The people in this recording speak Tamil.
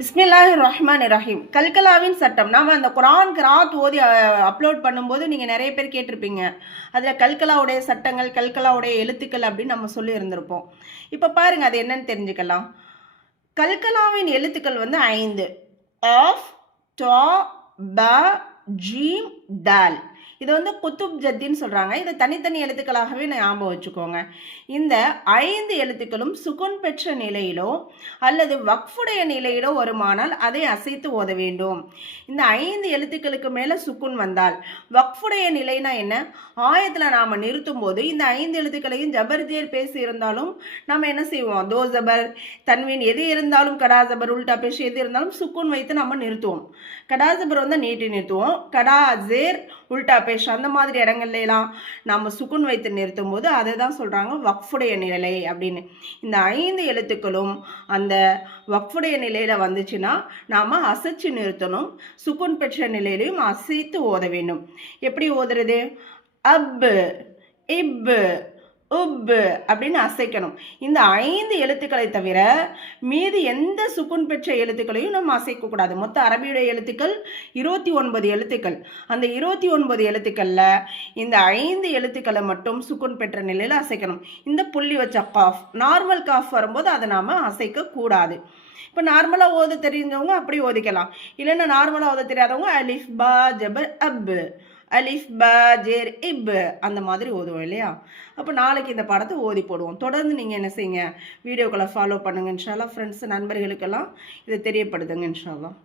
பிஸ்மில்லாஹிர்ரஹ்மானிர்ரஹீம். கல்கலாவின் சட்டம். நாம் அந்த குரான் கிராத் ஓதி அப்லோட் பண்ணும்போது நீங்கள் நிறைய பேர் கேட்டிருப்பீங்க. அதில் கல்கலாவுடைய சட்டங்கள், கல்கலாவுடைய எழுத்துக்கள் அப்படின்னு நம்ம சொல்லி இருந்திருப்போம். இப்போ பாருங்கள், அது என்னன்னு தெரிஞ்சுக்கலாம். கல்கலாவின் எழுத்துக்கள் வந்து 5. ஆஃப், டா, ப, ஜீம், டால். இதை வந்து குத்துப் ஜத்தின்னு சொல்கிறாங்க. இதை தனித்தனி எழுத்துக்களாகவே ஞாபகம் வச்சுக்கோங்க. இந்த 5 எழுத்துக்களும் சுகுன் பெற்ற நிலையிலோ அல்லது வக்ஃபுடைய நிலையிலோ வருமானால் அதை அசைத்து ஓத வேண்டும். இந்த 5 எழுத்துக்களுக்கு மேலே சுக்குன் வந்தால், வக்ஃபுடைய நிலைனா என்ன, ஆயத்தில் நாம் நிறுத்தும் போது இந்த 5 எழுத்துக்களையும் ஜபர் ஜேர் பேசி இருந்தாலும் நம்ம என்ன செய்வோம், தோ ஜபர் தன்வீன் எது இருந்தாலும், கடா ஜபர் உல்டா பேசி எது இருந்தாலும் சுக்குன் வைத்து நம்ம நிறுத்துவோம். கடா ஜபர் வந்து நீட்டி நிறுத்துவோம். கடா ஜேர் உல்டா பேஷ் அந்த மாதிரி இடங்கள்லாம் நம்ம சுக்குன் வைத்து நிறுத்தும் போது அதை தான் சொல்கிறாங்க வக்ஃபுடைய நிலை அப்படின்னு. இந்த 5 எழுத்துக்களும் அந்த வக்ஃபுடைய நிலையில் வந்துச்சுன்னா நாம் அசைச்சு நிறுத்தணும். சுக்குன் பெற்ற நிலையிலையும் அசைத்து ஓத வேண்டும். எப்படி ஓதுறது? அப், இப், உப் அப்படின்னு அசைக்கணும். இந்த 5 எழுத்துக்களை தவிர மீதி எந்த சுக்குன் பெற்ற எழுத்துக்களையும் நம்ம அசைக்கக்கூடாது. மொத்த அரபியுடைய எழுத்துக்கள் 29 எழுத்துக்கள். அந்த 29 எழுத்துக்களில் இந்த 5 எழுத்துக்களை மட்டும் சுக்குன் பெற்ற நிலையில் அசைக்கணும். இந்த புள்ளி வச்ச காஃப், நார்மல் காஃப் வரும்போது அதை நாம் அசைக்கக்கூடாது. இப்போ நார்மலாக ஓத தெரிஞ்சவங்க அப்படி ஓதிக்கலாம். இல்லைன்னா நார்மலாக ஓத தெரியாதவங்க அலிஃப் பா ஜபர் அப், அலிஃப் பா ஜேர் இப் அந்த மாதிரி ஓதுவோம் இல்லையா? அப்போ நாளைக்கு இந்த பாடத்தை ஓதி போடுவோம். தொடர்ந்து நீங்கள் என்ன செய்யுங்க, வீடியோக்களை ஃபாலோ பண்ணுங்கள் இன்ஷா அல்லாஹ். ஃப்ரெண்ட்ஸ் நண்பர்களுக்கெல்லாம் இதை தெரியப்படுத்துங்க இன்ஷா அல்லாஹ்.